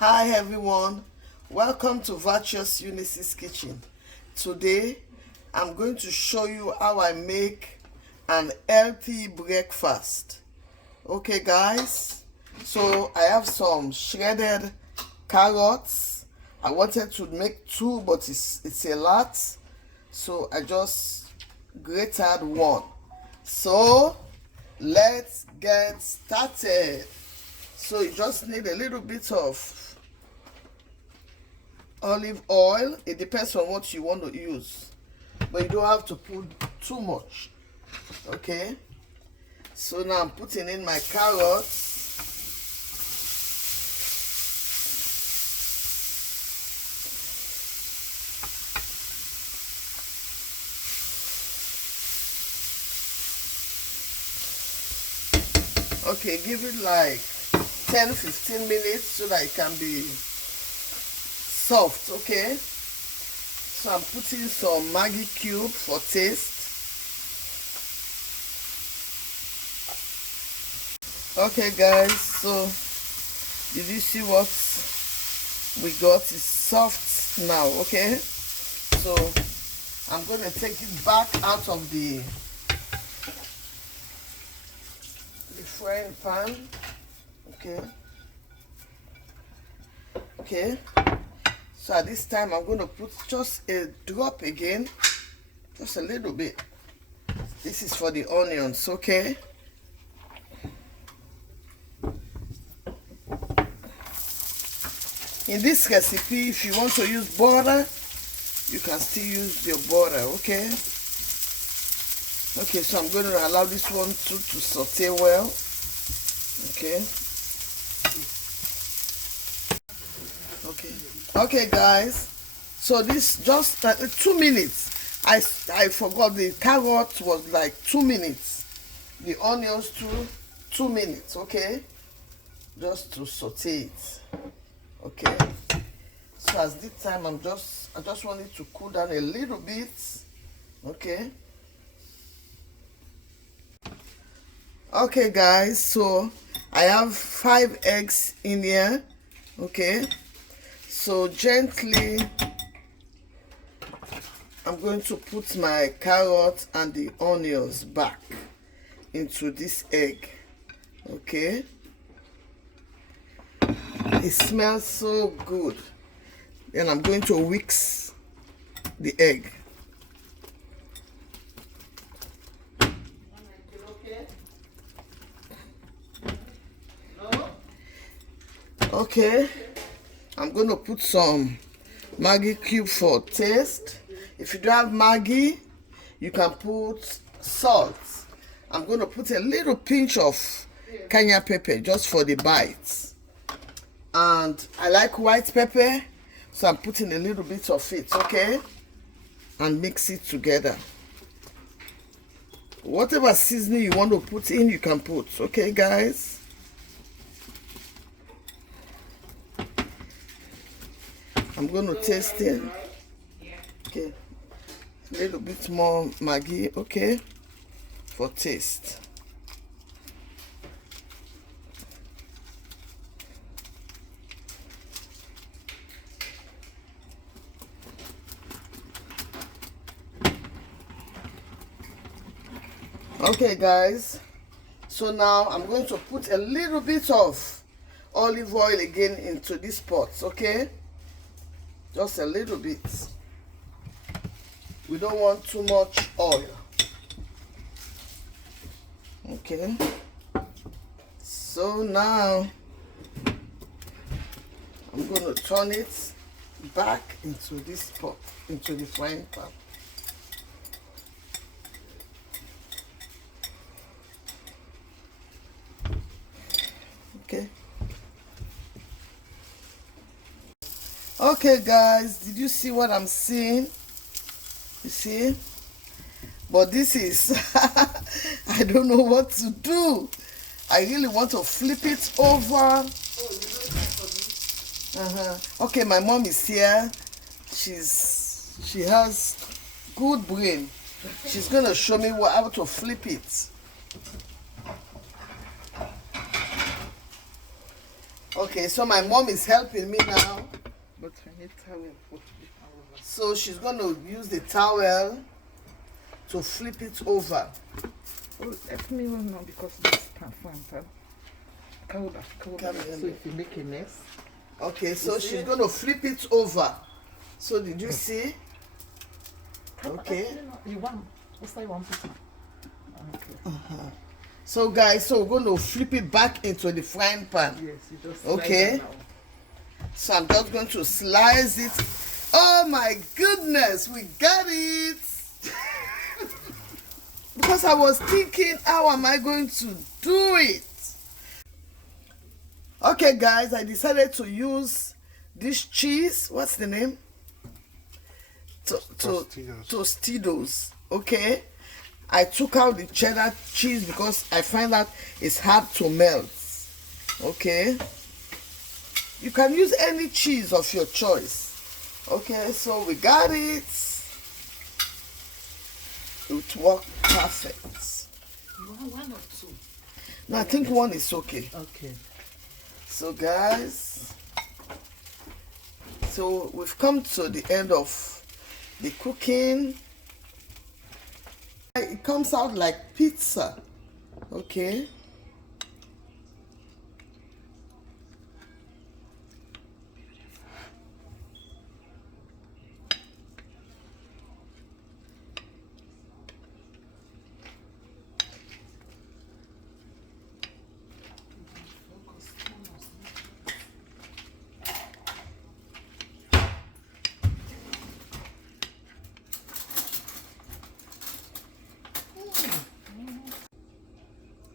Hi everyone, welcome to Virtuous Eunice's kitchen. Today I'm going to show you how I make an healthy breakfast. Okay guys, so I have some shredded carrots. I wanted to make two, but it's a lot, so I just grated one. So let's get started. So you just need a little bit of olive oil. It depends on what you want to use, but you don't have to put too much. Okay, so now I'm putting in my carrots. Okay, give it like 10-15 minutes so that it can be soft. Okay, so I'm putting some Maggi cube for taste. Okay guys, so did you see what we got? It's soft now. Okay, so I'm going to take it back out of the frying pan. Okay, so at this time I'm going to put just a drop again, just a little bit. This is for the onions. Okay, in this recipe, if you want to use butter, you can still use your butter. Okay, so I'm going to allow this one to saute well. Okay guys, so this just 2 minutes. I forgot the carrot was like 2 minutes, the onions 2 minutes. Okay, just to saute it. Okay, so as this time I just want it to cool down a little bit. Okay guys, so I have 5 eggs in here. Okay, so gently I'm going to put my carrot and the onions back into this egg. Okay, it smells so good. Then I'm going to whisk the egg. Okay, I'm going to put some Maggi cube for taste. If you don't have Maggi, you can put salt. I'm going to put a little pinch of cayenne pepper just for the bites. And I like white pepper, so I'm putting a little bit of it. Okay, and mix it together. Whatever seasoning you want to put in, you can put. Okay guys, I'm going to taste it. Okay, a little bit more Maggi. Okay, for taste. Okay guys, so now I'm going to put a little bit of olive oil again into this pot. Okay, just a little bit. We don't want too much oil. Okay, so now I'm going to turn it back into this pot, into the frying pan. Okay guys, did you see what I'm seeing? You see? But this is I don't know what to do. I really want to flip it over. Okay, my mom is here. She has good brain. She's gonna show me how to flip it. Okay, so my mom is helping me now. But we need towel for the So she's going to use the towel to flip it over. Oh, let me one now because this pan. Cover. So if you make a mess. Okay, so she's going to flip it over. So did you see? Okay. You want? What's that you want? Okay. So guys, so we're going to flip it back into the frying pan. Yes, you just okay. So I'm just going to slice it. Oh my goodness, we got it. Because I was thinking, how am I going to do it? Okay guys, I use this cheese. What's the name? Tostitos. Okay. I took out the cheddar cheese because I find that it's hard to melt. Okay. You can use any cheese of your choice. Okay, so we got it. It worked perfect. You want one or two? No, I think one is okay. Okay. So guys, so we've come to the end of the cooking. It comes out like pizza. Okay.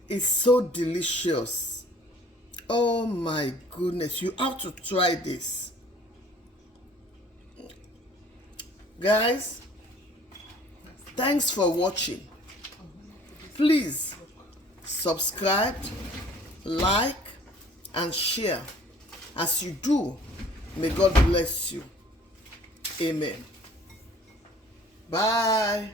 It's so delicious. Oh my goodness, you have to try this. Guys, thanks for watching. Please subscribe, like, and share. As you do, may God bless you. Amen. Bye.